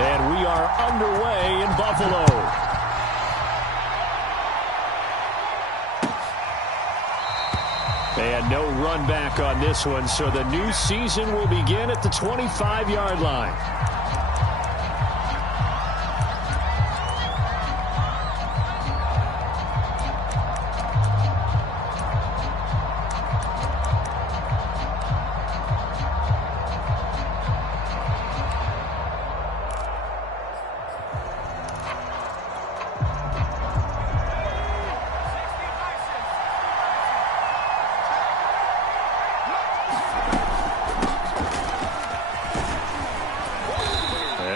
And we are underway in Buffalo. And no run back on this one, so the new season will begin at the 25-yard line.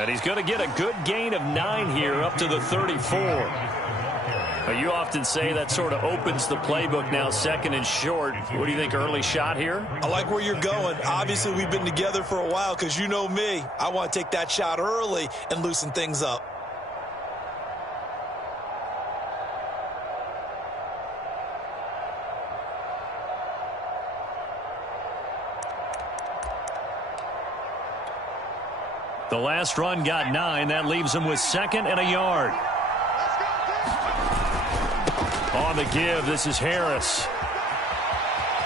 He's going to get a good gain of 9 here up to the 34. You often say that sort of opens the playbook now, second and short. What do you think, early shot here? I like where you're going. Obviously, we've been together for a while because you know me. I want to take that shot early and loosen things up. The last run got 9. That leaves him with 2nd and a yard. On the give, this is Harris.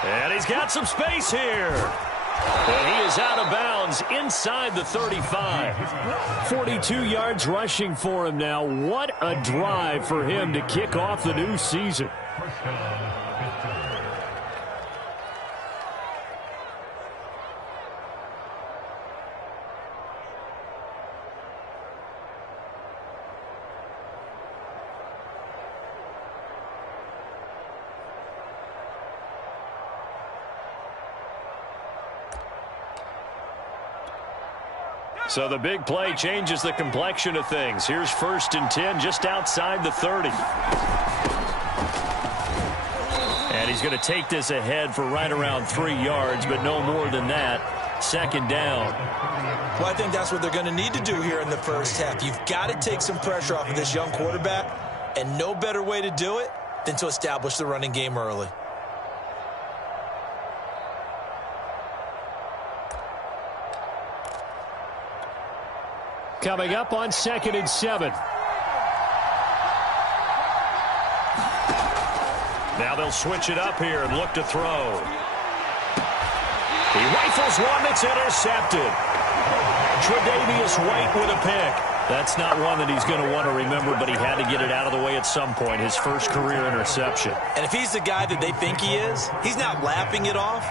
And he's got some space here. And he is out of bounds inside the 35. 42 yards rushing for him now. What a drive for him to kick off the new season. So the big play changes the complexion of things. Here's 1st and 10 just outside the 30. And he's going to take this ahead for right around 3 yards, but no more than that. 2nd down. Well, I think that's what they're going to need to do here in the first half. You've got to take some pressure off of this young quarterback, and no better way to do it than to establish the running game early. Coming up on 2nd and 7. Now they'll switch it up here and look to throw. He rifles one that's intercepted. Tre'Davious White with a pick. That's not one that he's going to want to remember, but he had to get it out of the way at some point. His first career interception. And if he's the guy that they think he is, he's not laughing it off,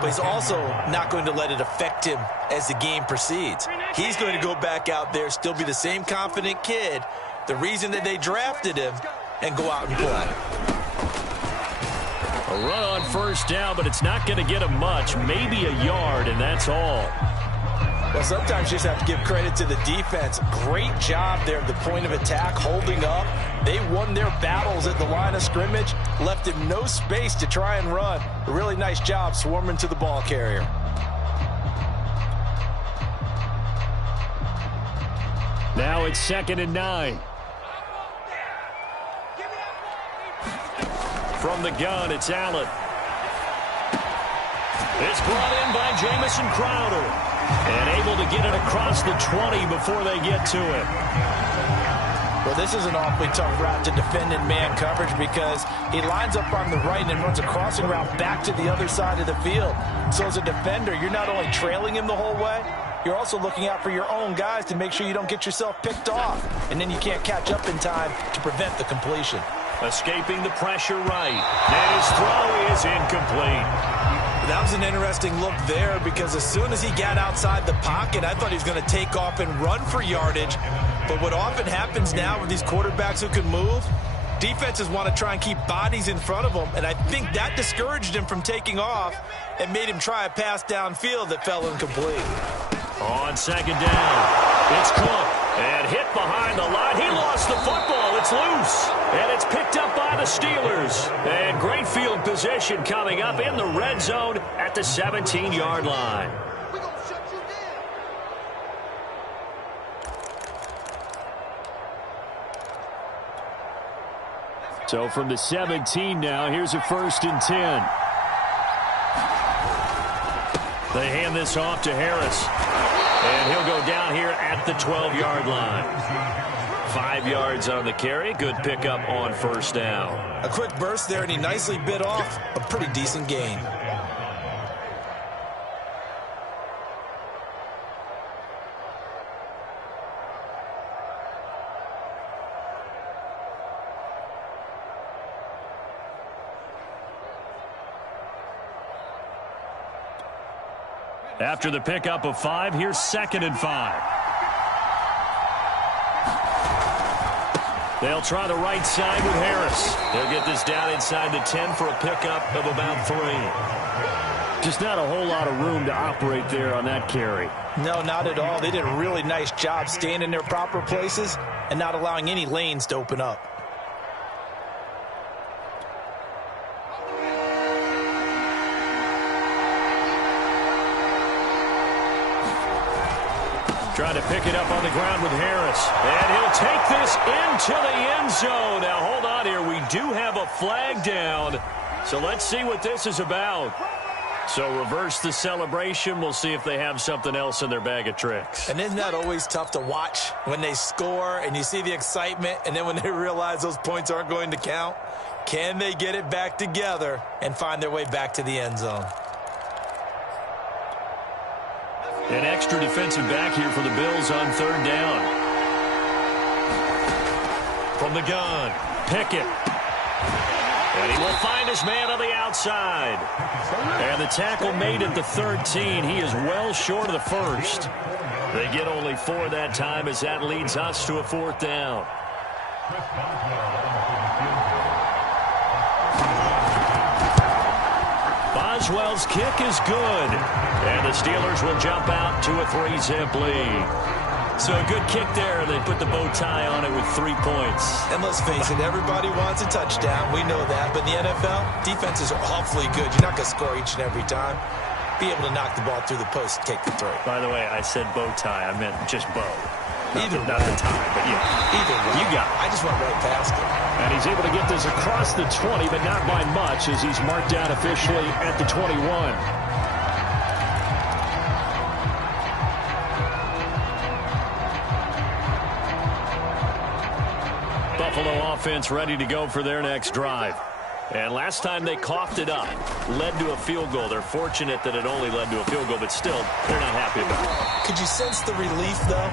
but he's also not going to let it affect him as the game proceeds. He's going to go back out there, still be the same confident kid, the reason that they drafted him, and go out and play. A run on 1st down, but it's not going to get him much, maybe a yard, and that's all. Well, sometimes you just have to give credit to the defense. Great job there at the point of attack, holding up. They won their battles at the line of scrimmage, left him no space to try and run. A really nice job swarming to the ball carrier. Now it's 2nd and 9. From the gun, it's Allen. It's brought in by Jamison Crowder. And able to get it across the 20 before they get to it. Well, this is an awfully tough route to defend in man coverage because he lines up on the right and then runs a crossing route back to the other side of the field. So as a defender, you're not only trailing him the whole way, you're also looking out for your own guys to make sure you don't get yourself picked off. And then you can't catch up in time to prevent the completion. Escaping the pressure right. And his throw is incomplete. That was an interesting look there because as soon as he got outside the pocket, I thought he was going to take off and run for yardage. But what often happens now with these quarterbacks who can move, defenses want to try and keep bodies in front of them, and I think that discouraged him from taking off and made him try a pass downfield that fell incomplete. On 2nd down, it's Cook, and hit behind the line. He lost the football. It's loose, and it's picked up by the Steelers. And great field position coming up in the red zone at the 17-yard line. So from the 17 now, here's a 1st and 10. They hand this off to Harris. And he'll go down here at the 12-yard line. 5 yards on the carry. Good pickup on first down. A quick burst there, and he nicely bit off a pretty decent gain. After the pickup of 5, here's 2nd and 5. They'll try the right side with Harris. They'll get this down inside the 10 for a pickup of about 3. Just not a whole lot of room to operate there on that carry. No, not at all. They did a really nice job staying in their proper places and not allowing any lanes to open up. Trying to pick it up on the ground with Harris. And he'll take this into the end zone. Now, hold on here. We do have a flag down. So let's see what this is about. So reverse the celebration. We'll see if they have something else in their bag of tricks. And isn't that always tough to watch when they score and you see the excitement, and then when they realize those points aren't going to count? Can they get it back together and find their way back to the end zone? An extra defensive back here for the Bills on 3rd down. From the gun, Pickett. And he will find his man on the outside. And the tackle made at the 13. He is well short of the 1st. They get only 4 that time as that leads us to a 4th down. Boswell's kick is good. And the Steelers will jump out to a 3-zip lead. So a good kick there. They put the bow tie on it with 3 points. And let's face it, everybody wants a touchdown. We know that. But in the NFL, defenses are awfully good. You're not going to score each and every time. Be able to knock the ball through the post and take the throw. By the way, I said bow tie. I meant just bow. Not Either the tie, but yeah. Either way. You got it. I just went right past it. And he's able to get this across the 20, but not by much as he's marked down officially at the 21. Buffalo offense ready to go for their next drive. And last time they coughed it up, led to a field goal. They're fortunate that it only led to a field goal, but still, they're not happy about it. Could you sense the relief, though,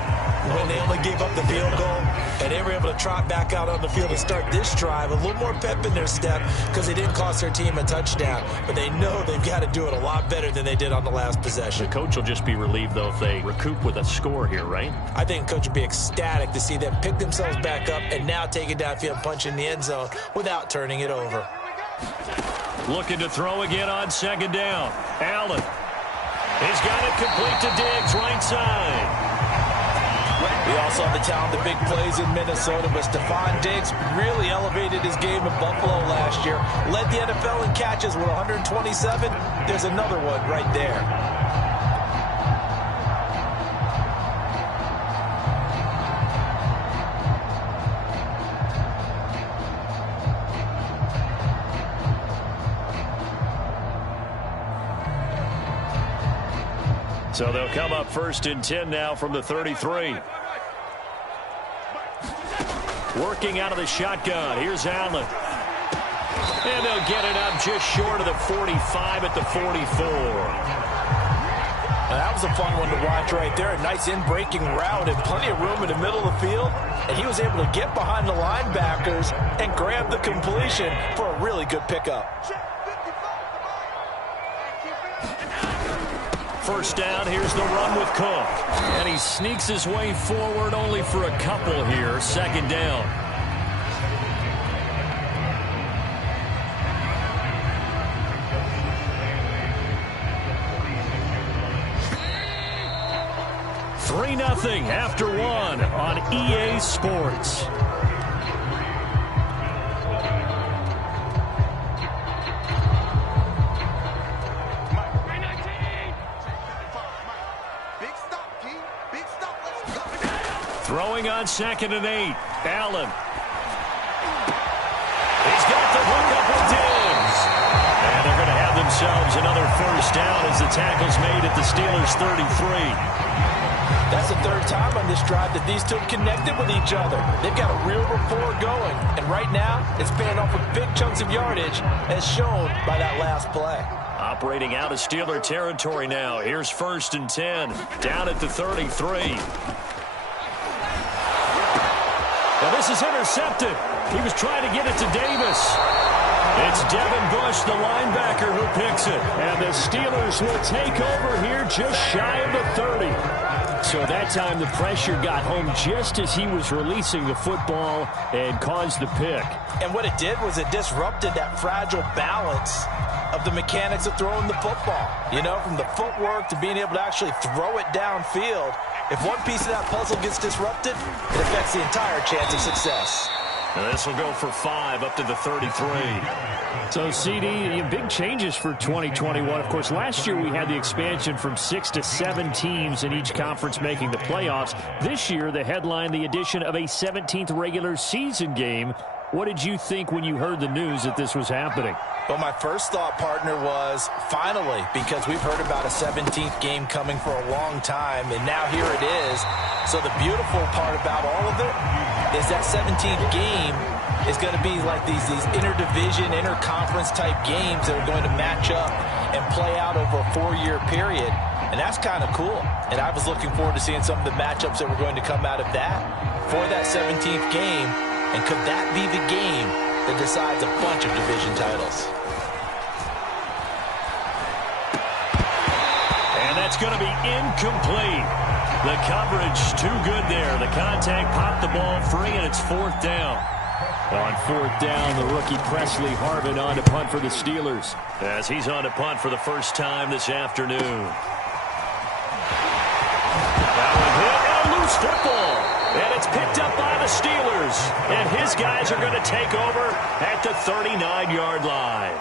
when they only gave up the field goal and they were able to trot back out on the field and start this drive? A little more pep in their step because they didn't cost their team a touchdown, but they know they've got to do it a lot better than they did on the last possession. The coach will just be relieved, though, if they recoup with a score here, right? I think the coach would be ecstatic to see them pick themselves back up and now take it downfield and punch in the end zone without turning it over. Looking to throw again on 2nd down. Allen. He's got it complete to Diggs, right side. We also have the talent, the big plays in Minnesota, but Stephon Diggs really elevated his game in Buffalo last year. Led the NFL in catches with 127. There's another one right there. So they'll come up 1st and 10 now from the 33. Working out of the shotgun. Here's Allen. And they'll get it up just short of the 45 at the 44. Now, that was a fun one to watch right there. A nice in-breaking route and plenty of room in the middle of the field. And he was able to get behind the linebackers and grab the completion for a really good pickup. 1st down, here's the run with Cook. And he sneaks his way forward only for a couple here. 2nd down. Nothing after 1 on EA Sports. Throwing on 2nd and 8. Allen. He's got the hook up with Diggs. And they're going to have themselves another 1st down as the tackle's made at the Steelers' 33. That's the third time on this drive that these two have connected with each other. They've got a real rapport going. And right now, it's paying off with big chunks of yardage, as shown by that last play. Operating out of Steeler territory now. Here's 1st and 10. Down at the 33. Now this is intercepted. He was trying to get it to Davis. It's Devin Bush, the linebacker, who picks it. And the Steelers will take over here just shy of the 30. So that time the pressure got home just as he was releasing the football and caused the pick. And what it did was it disrupted that fragile balance of the mechanics of throwing the football. You know, from the footwork to being able to actually throw it downfield. If one piece of that puzzle gets disrupted, it affects the entire chance of success. Now this will go for 5 up to the 33. So, CD, big changes for 2021. Of course, last year we had the expansion from 6 to 7 teams in each conference making the playoffs. This year, the headline, the addition of a 17th regular season game. What did you think when you heard the news that this was happening? Well, my first thought, partner, was finally, because we've heard about a 17th game coming for a long time, and now here it is. So the beautiful part about all of it is that 17th game is going to be like these interdivision, interconference type games that are going to match up and play out over a 4-year period. And that's kind of cool. And I was looking forward to seeing some of the matchups that were going to come out of that for that 17th game. And could that be the game that decides a bunch of division titles? And that's going to be incomplete. The coverage too good there. The contact popped the ball free, and it's 4th down. On 4th down, the rookie Presley Harvin on to punt for the Steelers. As he's on to punt for the first time this afternoon. That one hit, and a loose football. And it's picked up by the Steelers. And his guys are going to take over at the 39-yard line.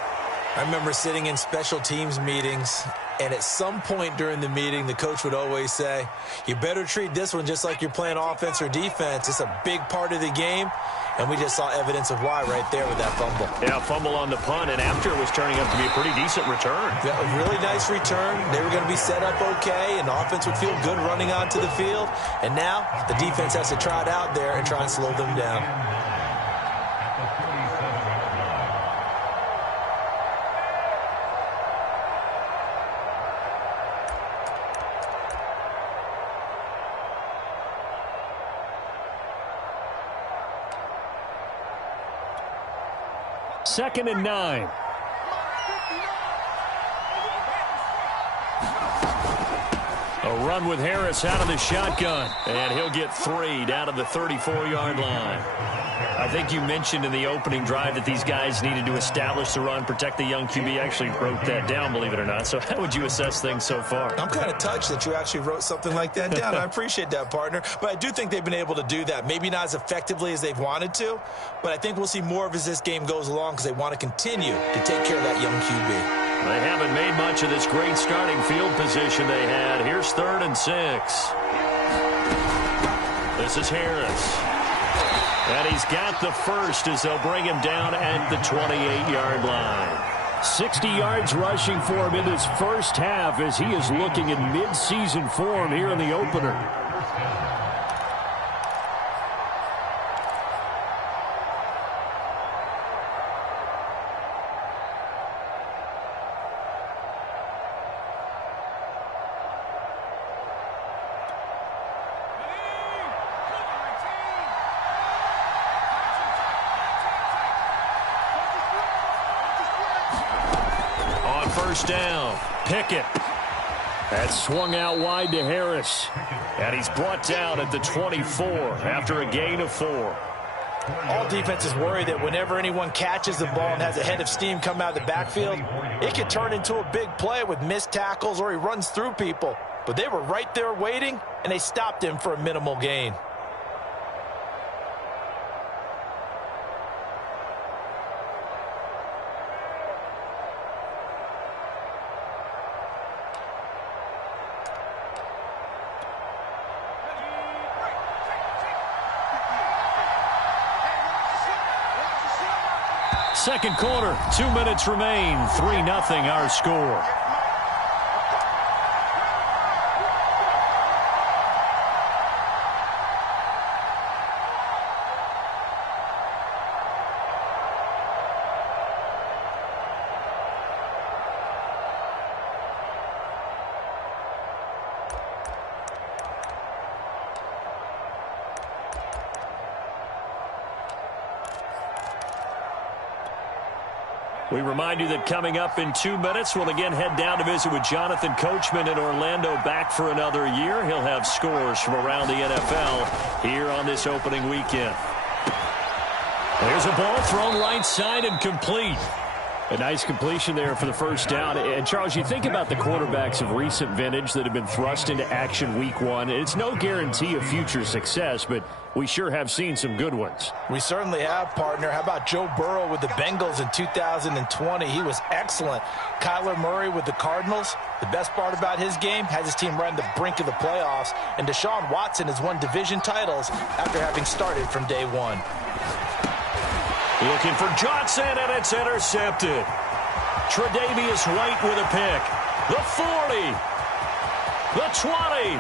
I remember sitting in special teams meetings, and at some point during the meeting, the coach would always say, you better treat this one just like you're playing offense or defense. It's a big part of the game. And we just saw evidence of why right there with that fumble. Yeah, fumble on the punt, and after it was turning out to be a pretty decent return. Yeah, a really nice return. They were going to be set up okay, and the offense would feel good running onto the field. And now the defense has to try it out there and try and slow them down. Second and 9. A run with Harris out of the shotgun. And he'll get 3 down to the 34-yard line. I think you mentioned in the opening drive that these guys needed to establish the run, protect the young QB. Actually wrote that down, believe it or not. So how would you assess things so far? I'm kind of touched that you actually wrote something like that down. I appreciate that, partner. But I do think they've been able to do that. Maybe not as effectively as they've wanted to, but I think we'll see more of as this game goes along because they want to continue to take care of that young QB. They haven't made much of this great starting field position they had. Here's 3rd and 6. This is Harris. And he's got the first as they'll bring him down at the 28-yard line. 60 yards rushing for him in his first half as he is looking in mid-season form here in the opener. Down. Pickett. That swung out wide to Harris. And he's brought down at the 24 after a gain of 4. All defenses worry that whenever anyone catches the ball and has a head of steam come out of the backfield, it could turn into a big play with missed tackles or he runs through people. But they were right there waiting, and they stopped him for a minimal gain. Second quarter, 2 minutes remain. 3-0 our score. We remind you that coming up in 2 minutes, we'll again head down to visit with Jonathan Coachman in Orlando, back for another year. He'll have scores from around the NFL here on this opening weekend. There's a ball thrown right side and complete. A nice completion there for the first down. And, Charles, you think about the quarterbacks of recent vintage that have been thrust into action week one. It's no guarantee of future success, but we sure have seen some good ones. We certainly have, partner. How about Joe Burrow with the Bengals in 2020? He was excellent. Kyler Murray with the Cardinals. The best part about his game, has his team right on the brink of the playoffs. And Deshaun Watson has won division titles after having started from day one. Looking for Johnson, and it's intercepted. Tre'Davious White with a pick. The 40. The 20.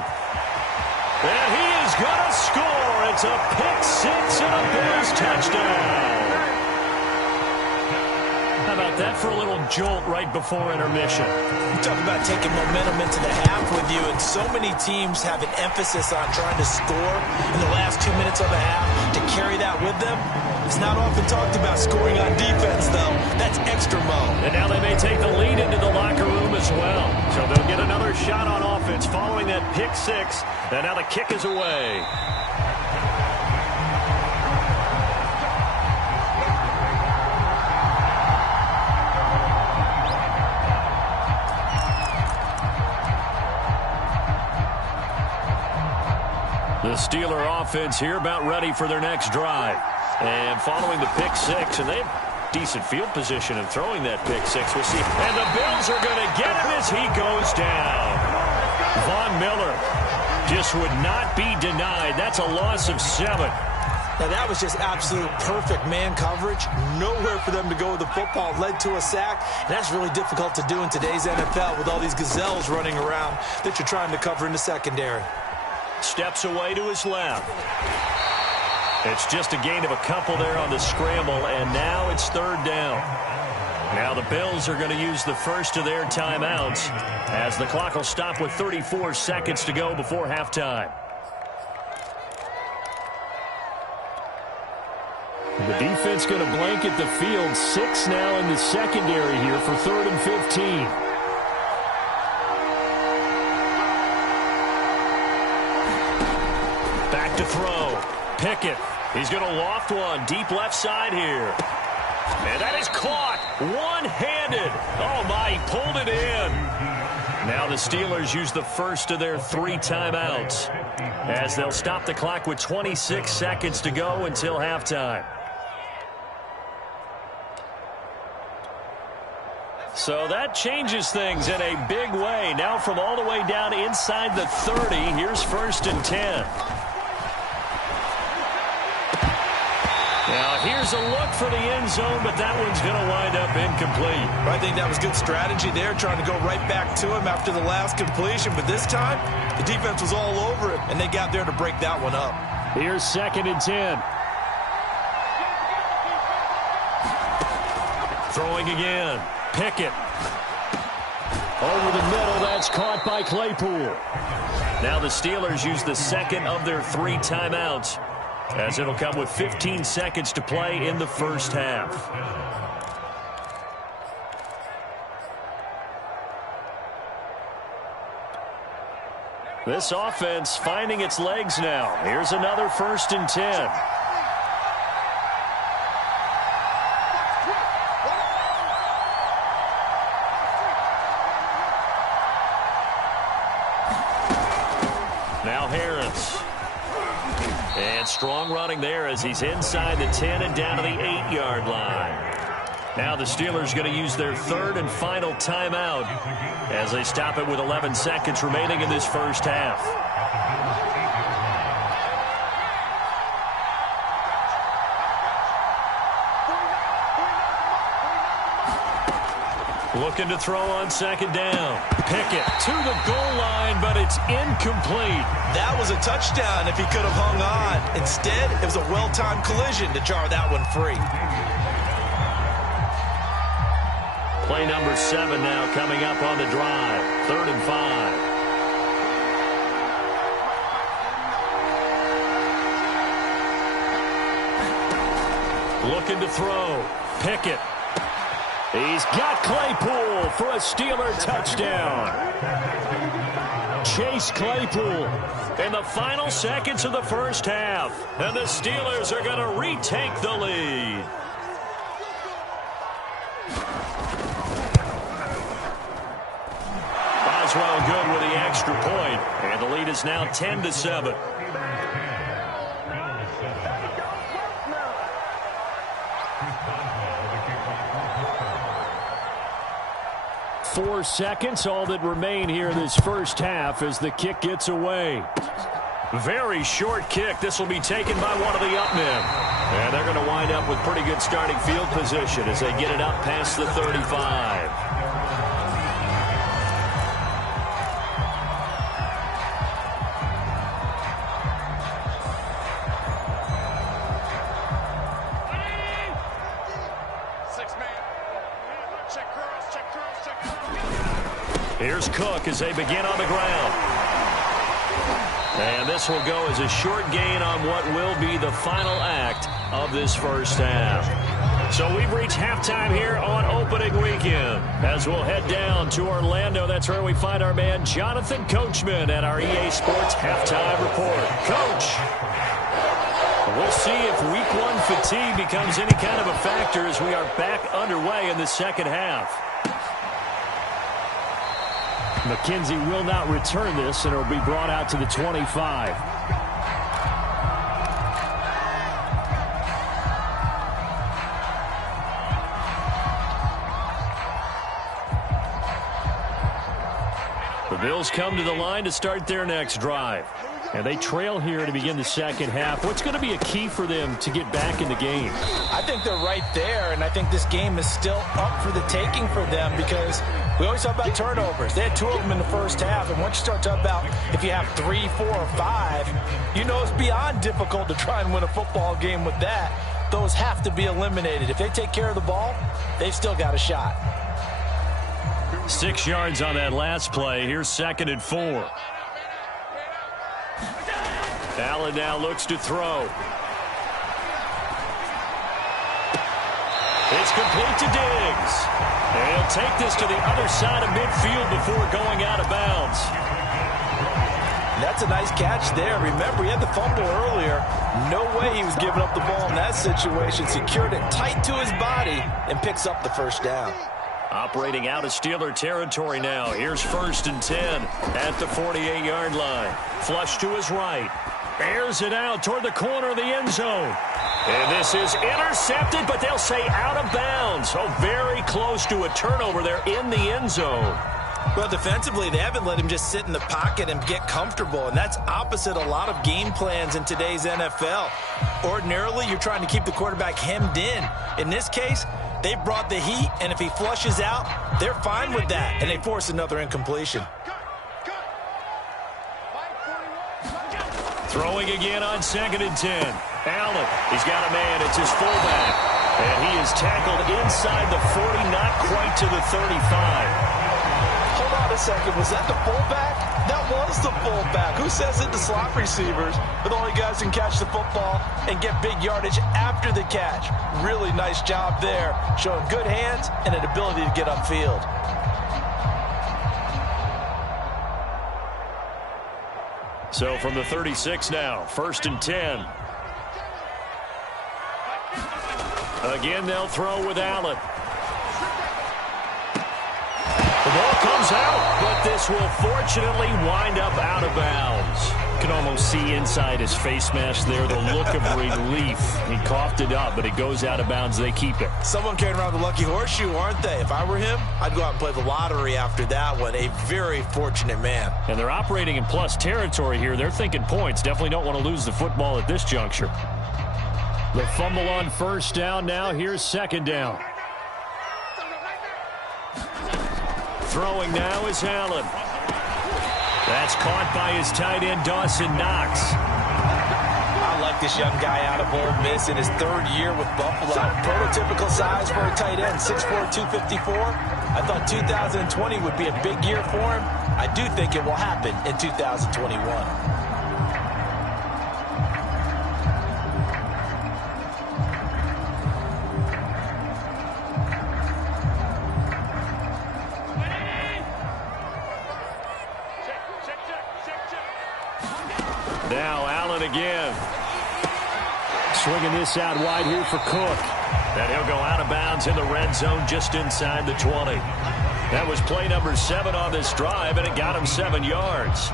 And he is going to score. It's a pick six and a Bills touchdown. How about that for a little jolt right before intermission? You talk about taking momentum into the half with you, and so many teams have an emphasis on trying to score in the last 2 minutes of a half to carry that with them. It's not often talked about scoring on defense, though. That's extra mo. And now they may take the lead into the locker room as well. So they'll get another shot on offense following that pick six. And now the kick is away. The Steeler offense here about ready for their next drive. And following the pick six, and they have decent field position in throwing that pick six. We'll see. And the Bills are going to get him as he goes down. Von Miller just would not be denied. That's a loss of 7. Now, that was just absolute perfect man coverage. Nowhere for them to go with the football. Led to a sack. And that's really difficult to do in today's NFL with all these gazelles running around that you're trying to cover in the secondary. Steps away to his left. It's just a gain of a couple there on the scramble, and now it's third down. Now the Bills are going to use the first of their timeouts as the clock will stop with 34 seconds to go before halftime. The defense going to blanket the field. 6 now in the secondary here for 3rd and 15. Back to throw. Pickett. He's going to loft one deep left side here. And that is caught one-handed. Oh, my, he pulled it in. Now the Steelers use the first of their 3 timeouts as they'll stop the clock with 26 seconds to go until halftime. So that changes things in a big way. Now from all the way down inside the 30, here's 1st and 10. Now, here's a look for the end zone, but that one's going to wind up incomplete. I think that was good strategy there, trying to go right back to him after the last completion. But this time, the defense was all over it, and they got there to break that one up. Here's 2nd and 10. Throwing again. Pickett. Over the middle, that's caught by Claypool. Now the Steelers use the second of their 3 timeouts, as it'll come with 15 seconds to play in the first half. This offense finding its legs now. Here's another 1st and 10. Now Harris. And strong running there as he's inside the 10 and down to the 8-yard line. Now the Steelers going to use their 3rd and final timeout as they stop it with 11 seconds remaining in this first half. Looking to throw on 2nd down. Pickett to the goal line, but it's incomplete. That was a touchdown if he could have hung on. Instead, it was a well-timed collision to jar that one free. Play number 7 now coming up on the drive. 3rd and 5. Looking to throw. Pickett. He's got Claypool for a Steeler touchdown. Chase Claypool in the final seconds of the first half. And the Steelers are going to retake the lead. Boswell good with the extra point. And the lead is now 10-7. 4 seconds, all that remain here in this first half as the kick gets away. Very short kick. This will be taken by one of the up men. And they're going to wind up with pretty good starting field position as they get it up past the 35. Here's Cook as they begin on the ground. And this will go as a short gain on what will be the final act of this first half. So we've reached halftime here on opening weekend. As we'll head down to Orlando, that's where we find our man Jonathan Coachman at our EA Sports Halftime Report. Coach, we'll see if week one fatigue becomes any kind of a factor as we are back underway in the second half. McKenzie will not return this, and it will be brought out to the 25. The Bills come to the line to start their next drive. And they trail here to begin the second half. What's going to be a key for them to get back in the game? I think they're right there, and I think this game is still up for the taking for them because we always talk about turnovers. They had 2 of them in the first half, and once you start talking about if you have 3, 4, or 5, you know it's beyond difficult to try and win a football game with that. Those have to be eliminated. If they take care of the ball, they've still got a shot. 6 yards on that last play. Here's 2nd and 4. Allen now looks to throw. It's complete to Diggs. And he'll take this to the other side of midfield before going out of bounds. That's a nice catch there. Remember, he had the fumble earlier. No way he was giving up the ball in that situation. Secured it tight to his body and picks up the first down. Operating out of Steeler territory now. Here's 1st and 10 at the 48-yard line. Flush to his right. Airs it out toward the corner of the end zone. And this is intercepted, but they'll say out of bounds. Oh, very close to a turnover there in the end zone. Well, defensively, they haven't let him just sit in the pocket and get comfortable, and that's opposite a lot of game plans in today's NFL. Ordinarily, you're trying to keep the quarterback hemmed in. In this case, they brought the heat, and if he flushes out, they're fine with that, and they force another incompletion. Throwing again on 2nd and 10. Allen, he's got a man. It's his fullback. And he is tackled inside the 40, not quite to the 35. Hold on a second. Was that the fullback? That was the fullback. Who says it? The slot receivers are the only guys who can catch the football and get big yardage after the catch. Really nice job there, showing good hands and an ability to get upfield. So from the 36 now, 1st and 10. Again, they'll throw with Allen. The ball comes out, but this will fortunately wind up out of bounds. You can almost see inside his face mask there the look of relief. He coughed it up, but it goes out of bounds. They keep it. Someone carrying around the lucky horseshoe, aren't they? If I were him, I'd go out and play the lottery after that one. A very fortunate man. And they're operating in plus territory here. They're thinking points. Definitely don't want to lose the football at this juncture. The fumble on 1st down now. Here's 2nd down. Throwing now is Allen. That's caught by his tight end, Dawson Knox. I like this young guy out of Ole Miss in his 3rd year with Buffalo. Prototypical size for a tight end, 6'4", 254. I thought 2020 would be a big year for him. I do think it will happen in 2021. again. Swinging this out wide here for Cook. And he'll go out of bounds in the red zone just inside the 20. That was play number 7 on this drive, and it got him 7 yards.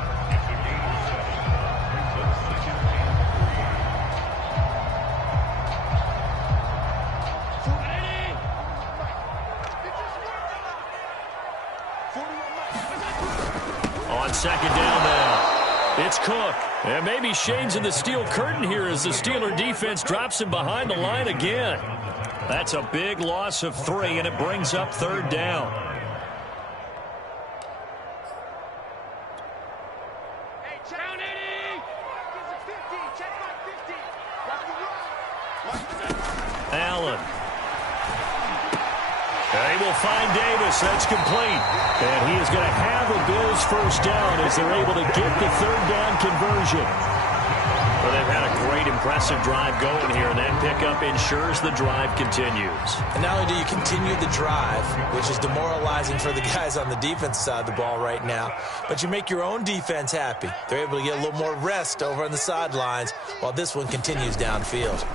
On second down now, it's Cook. And maybe Shane's in the steel curtain here as the Steeler defense drops him behind the line again. That's a big loss of 3, and it brings up third down. Allen. And he will find Davis. That's complete. And he is going to have a Bills first down as they're able to get the third down conversion. Well, they've had a great, impressive drive going here, and that pickup ensures the drive continues. And not only do you continue the drive, which is demoralizing for the guys on the defense side of the ball right now, but you make your own defense happy. They're able to get a little more rest over on the sidelines while this one continues downfield.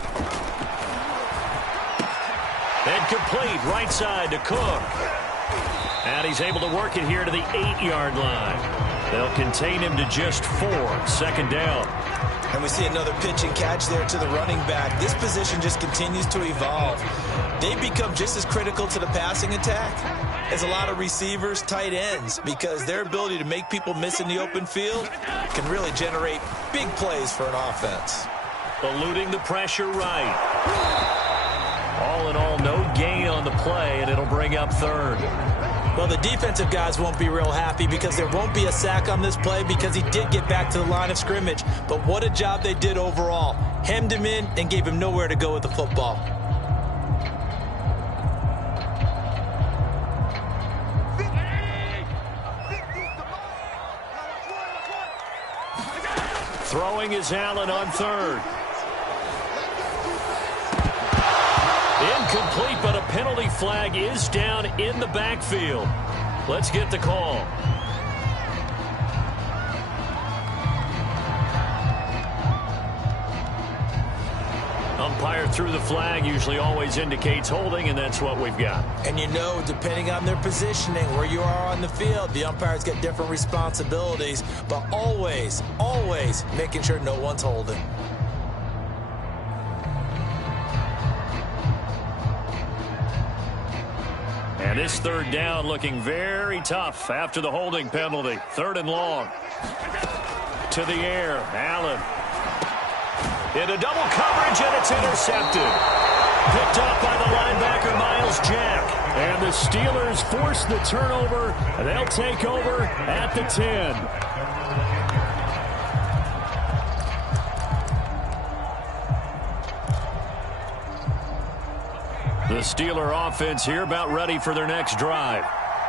And complete, right side to Cook. And he's able to work it here to the 8-yard line. They'll contain him to just 4, second down. And we see another pitch and catch there to the running back. This position just continues to evolve. They become just as critical to the passing attack as a lot of receivers, tight ends, because their ability to make people miss in the open field can really generate big plays for an offense. Eluding the pressure right. All in all, no gain on the play, and it'll bring up third. Well, the defensive guys won't be real happy because there won't be a sack on this play because he did get back to the line of scrimmage. But what a job they did overall. Hemmed him in and gave him nowhere to go with the football. Throwing is Allen on third. Incomplete, but a penalty flag is down in the backfield. Let's get the call. Umpire threw the flag, usually always indicates holding, and that's what we've got. And you know, depending on their positioning, where you are on the field, the umpires get different responsibilities, but always, always making sure no one's holding. And this third down looking very tough after the holding penalty. Third and long. To the air, Allen. Into double coverage, and it's intercepted. Picked up by the linebacker, Miles Jack. And the Steelers force the turnover. They'll take over at the 10. The Steeler offense here about ready for their next drive.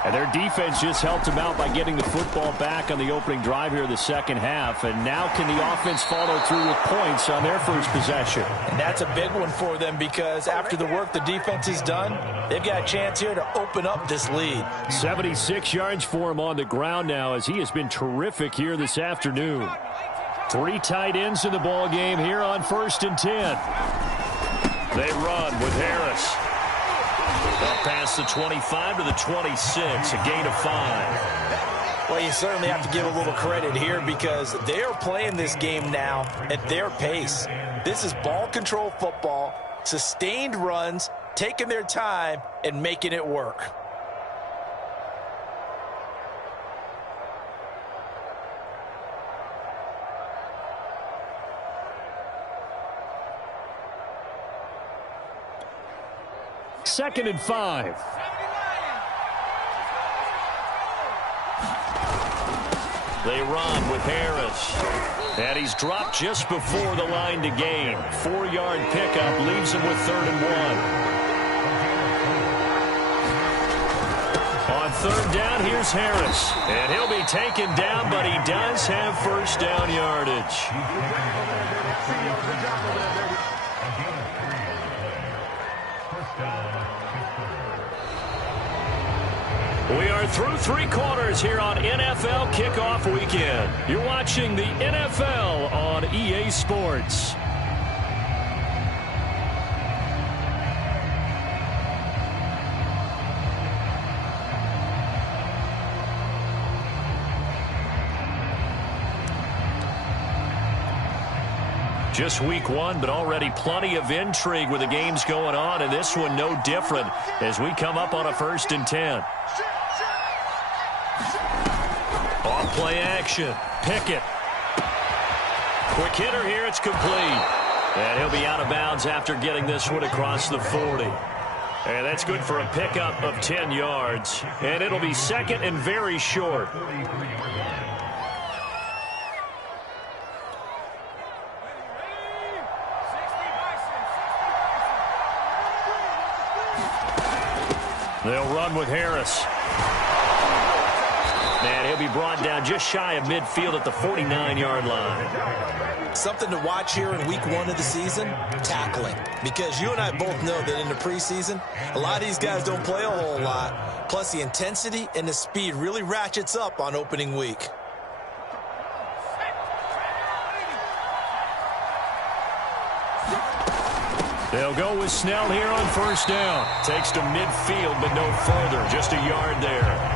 And their defense just helped them out by getting the football back on the opening drive here in the second half. And now can the offense follow through with points on their first possession? And that's a big one for them because after the work the defense has done, they've got a chance here to open up this lead. 76 yards for him on the ground now as he has been terrific here this afternoon. 3 tight ends in the ball game here on 1st and 10. They run with Harris. Up past the 25 to the 26, a gain of 5. Well, you certainly have to give a little credit here because they are playing this game now at their pace. This is ball control football, sustained runs, taking their time, and making it work. Second and 5. They run with Harris. And he's dropped just before the line to gain. 4-yard pickup leaves him with 3rd and 1. On 3rd down, here's Harris. And he'll be taken down, but he does have first down yardage. We are through 3 quarters here on NFL Kickoff Weekend. You're watching the NFL on EA Sports. Just week 1, but already plenty of intrigue with the games going on, and this one no different as we come up on a 1st and 10. Off play action. Pickett. Quick hitter here. It's complete. And he'll be out of bounds after getting this one across the 40. And that's good for a pickup of 10 yards. And it'll be 2nd and very short. They'll run with Harris. And he'll be brought down just shy of midfield at the 49-yard line. Something to watch here in week 1 of the season, tackling. Because you and I both know that in the preseason, a lot of these guys don't play a whole lot. Plus, the intensity and the speed really ratchets up on opening week. They'll go with Snell here on 1st down. Takes to midfield, but no further. Just a yard there.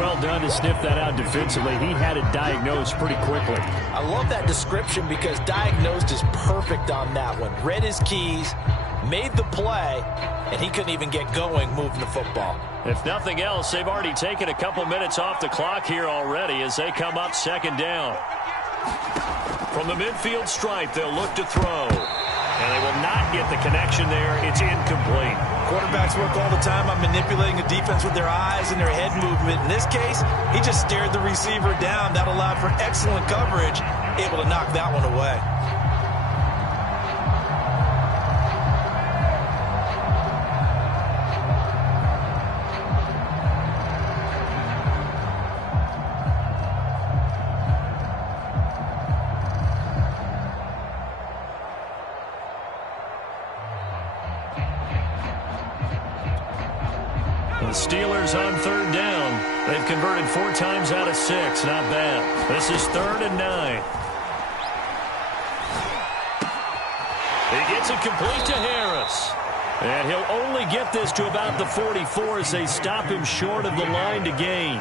Well done to sniff that out defensively. He had it diagnosed pretty quickly. I love that description because diagnosed is perfect on that one. Read his keys, made the play, and he couldn't even get going moving the football. If nothing else, they've already taken a couple minutes off the clock here already as they come up 2nd down. From the midfield stripe, they'll look to throw. And they will not get the connection there. It's incomplete. Quarterbacks work all the time on manipulating the defense with their eyes and their head movement. In this case, he just stared the receiver down. That allowed for excellent coverage, able to knock that one away. Steelers on 3rd down. They've converted 4 times out of 6. Not bad. This is 3rd and 9. He gets it complete to Harris. And he'll only get this to about the 44 as they stop him short of the line to gain.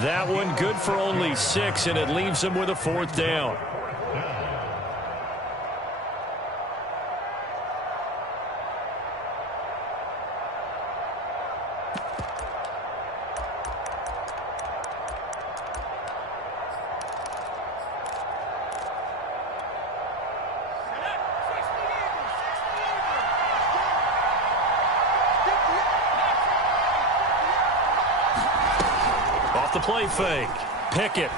That one good for only 6, and it leaves him with a 4th down. The play fake. Pickett.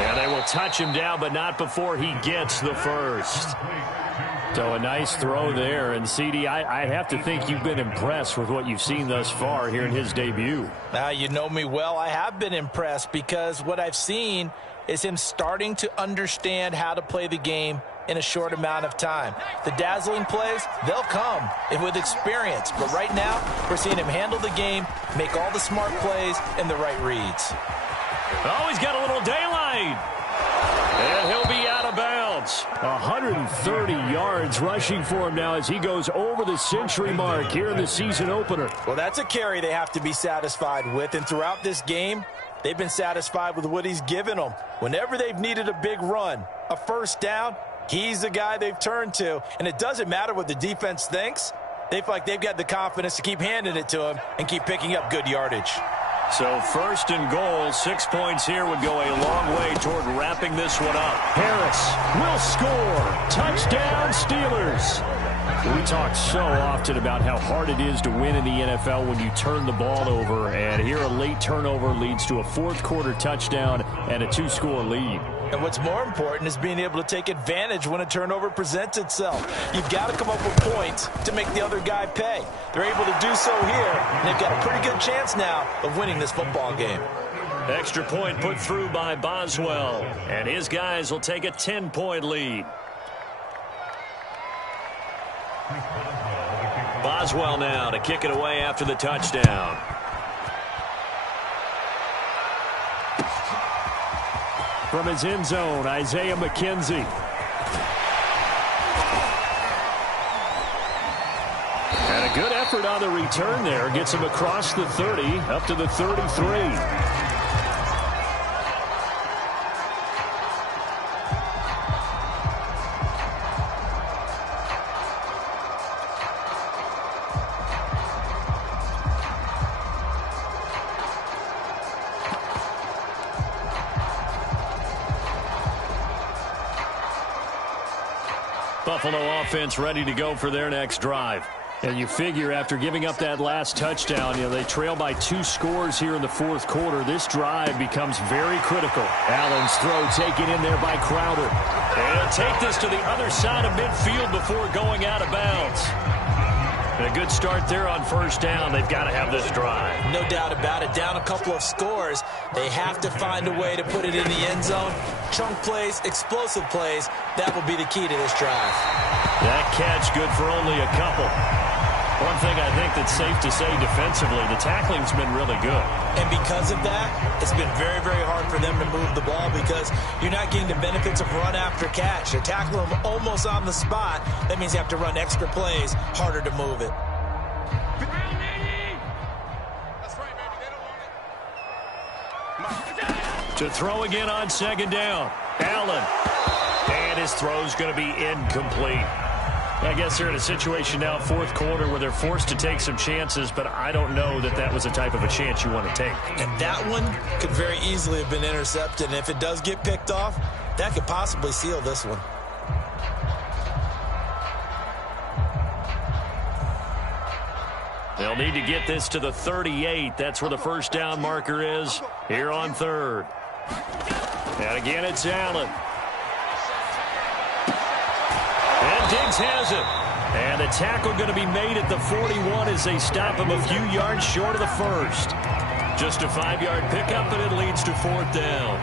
And they will touch him down, but not before he gets the 1st. So a nice throw there. And, CD, I have to think you've been impressed with what you've seen thus far here in his debut. Now, you know me well. I have been impressed because what I've seen is him starting to understand how to play the game in a short amount of time. The dazzling plays, they'll come with experience. But right now, we're seeing him handle the game, make all the smart plays, and the right reads. Oh, he's got a little daylight. And he'll be out of bounds. 130 yards rushing for him now as he goes over the century mark here in the season opener. Well, that's a carry they have to be satisfied with. And throughout this game, they've been satisfied with what he's given them. Whenever they've needed a big run, a 1st down, he's the guy they've turned to, and it doesn't matter what the defense thinks. They feel like they've got the confidence to keep handing it to him and keep picking up good yardage. So 1st and goal, 6 points here would go a long way toward wrapping this one up. Harris will score. Touchdown, Steelers. We talk so often about how hard it is to win in the NFL when you turn the ball over, and here a late turnover leads to a 4th quarter touchdown and a 2-score lead. And what's more important is being able to take advantage when a turnover presents itself. You've got to come up with points to make the other guy pay. They're able to do so here, and they've got a pretty good chance now of winning this football game. Extra point put through by Boswell, and his guys will take a 10-point lead. Boswell now to kick it away after the touchdown. From his end zone, Isaiah McKenzie. And a good effort on the return there. Gets him across the 30, up to the 33. Buffalo offense ready to go for their next drive. And you figure after giving up that last touchdown, they trail by 2 scores here in the fourth quarter. This drive becomes very critical. Allen's throw taken in there by Crowder. And he'll take this to the other side of midfield before going out of bounds. And a good start there on first down. They've got to have this drive. No doubt about it. Down a couple of scores. They have to find a way to put it in the end zone. Chunk plays, explosive plays. That will be the key to this drive. That catch good for only a couple. One thing I think that's safe to say defensively, the tackling's been really good. And because of that, it's been very, very hard for them to move the ball because you're not getting the benefits of run after catch. They tackle them almost on the spot. That means you have to run extra plays, harder to move it. To throw again on second down. Allen. And his throw's going to be incomplete. I guess they're in a situation now, fourth quarter, where they're forced to take some chances, but I don't know that that was the type of a chance you want to take. And that one could very easily have been intercepted, and if it does get picked off, that could possibly seal this one. They'll need to get this to the 38. That's where the first down marker is here on third. And again, it's Allen. And Diggs has it. And the tackle going to be made at the 41 as they stop him a few yards short of the first. Just a 5-yard pickup, and it leads to fourth down.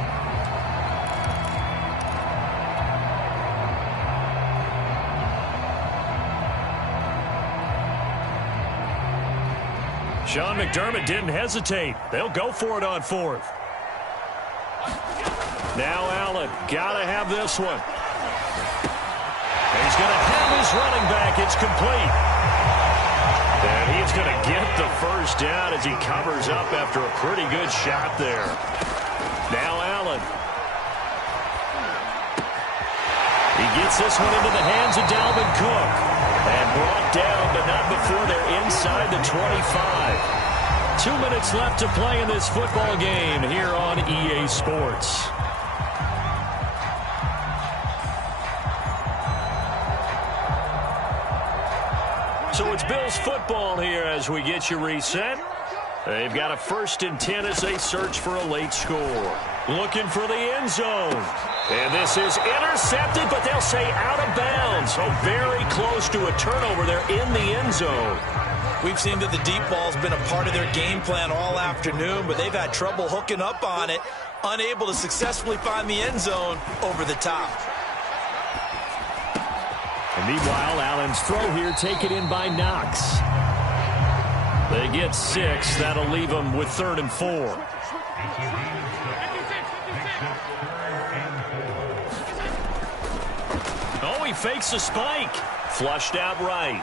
Sean McDermott didn't hesitate. They'll go for it on fourth. Now Allen, gotta have this one. He's going to have his running back. It's complete. And he's going to get the first down as he covers up after a pretty good shot there. Now Allen. He gets this one into the hands of Dalvin Cook. And brought down, but not before they're inside the 25. 2 minutes left to play in this football game here on EA Sports. So it's Bills football here as we get you reset. They've got a 1st and 10 as they search for a late score. Looking for the end zone. And this is intercepted, but they'll say out of bounds. So very close to a turnover there in the end zone. We've seen that the deep ball's been a part of their game plan all afternoon, but they've had trouble hooking up on it, unable to successfully find the end zone over the top. And meanwhile, Allen's throw here taken in by Knox. They get 6. That'll leave them with 3rd and 4. Oh, he fakes a spike. Flushed out right.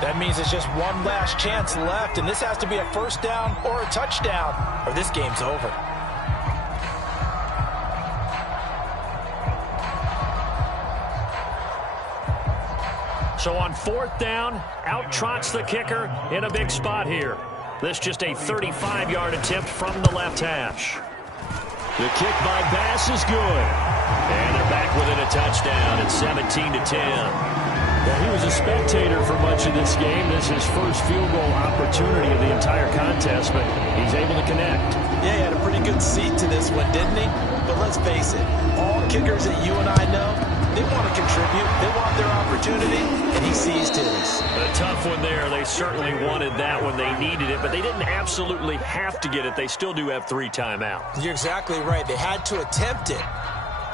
That means it's just one last chance left, and this has to be a first down or a touchdown, or this game's over. So on 4th down, out trots the kicker in a big spot here. This just a 35-yard attempt from the left hash. The kick by Bass is good. And they're back within a touchdown at 17-10. Well, he was a spectator for much of this game. This is his first field goal opportunity of the entire contest, but he's able to connect. Yeah, he had a pretty good seat to this one, didn't he? But let's face it, all kickers that you and I know, they want to contribute. They want their opportunity, and he seized his. A tough one there. They certainly wanted that when they needed it, but they didn't absolutely have to get it. They still do have 3 timeouts. You're exactly right. They had to attempt it,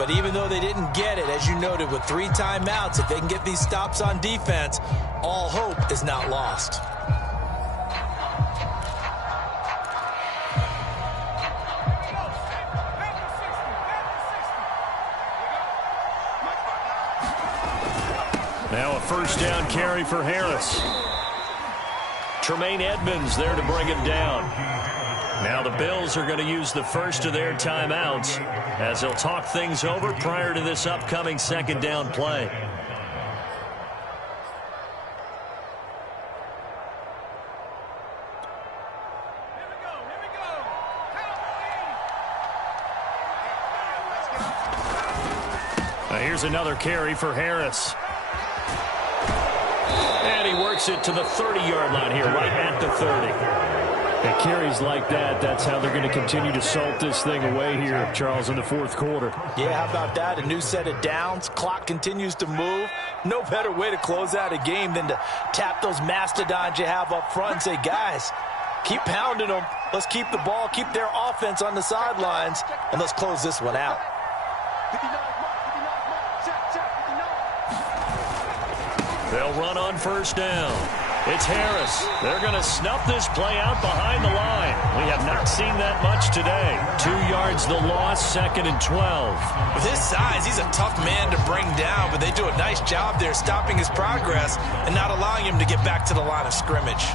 But even though they didn't get it, as you noted, with 3 timeouts, if they can get these stops on defense, all hope is not lost. Now a first down carry for Harris. Tremaine Edmonds there to bring him down. Now the Bills are going to use the first of their timeouts as they'll talk things over prior to this upcoming second down play. Now here's another carry for Harris. And he works it to the 30-yard line here, right at the 30. And carries like that, that's how they're going to continue to salt this thing away here, Charles, in the fourth quarter. Yeah, how about that? A new set of downs. Clock continues to move. No better way to close out a game than to tap those mastodons you have up front and say, guys, keep pounding them. Let's keep the ball, keep their offense on the sidelines, and let's close this one out. They'll run on first down. It's Harris. They're going to snuff this play out behind the line. We have not seen that much today. 2 yards the loss, 2nd and 12. With his size, he's a tough man to bring down, but they do a nice job there stopping his progress and not allowing him to get back to the line of scrimmage.